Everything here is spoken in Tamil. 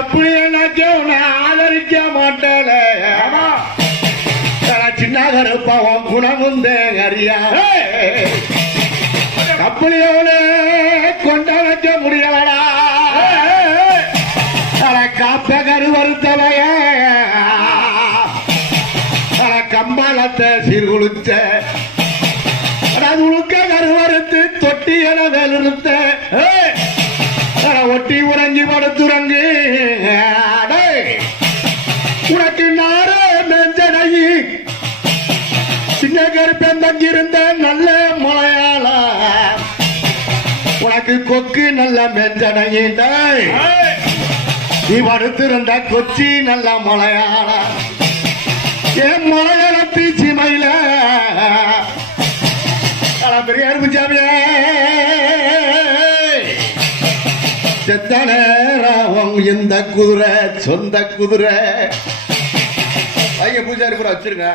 அப்படி என்னாச்சே உன்னை ஆதரிக்க மாட்டேன. சின்ன கருப்பவன் குணமுந்தே அறியா. அப்படி அவனே கொண்ட வைக்க முடியலடா காப்ப கருவறுத்தவைய கம்பாலத்தை சீர்குளித்த உழுக்க கருவறுத்து தொட்டி என ஒட்டி உறங்கி படுத்துறங்கு. சின்ன கருப்பன் தங்கியிருந்த நல்ல முளையாள உனக்கு கொக்கு நல்ல மெஞ்சனையிட்டாய் நீ படுத்திருந்த கொச்சி நல்ல மலையாளா? என் முளையாளத்து சிமையில அட பெரியார் குஞ்சாமியே செத்த நேரம் இந்த குதிரை சொந்த குதிரை. ஐயா பூஜாரி கூட வச்சிருங்க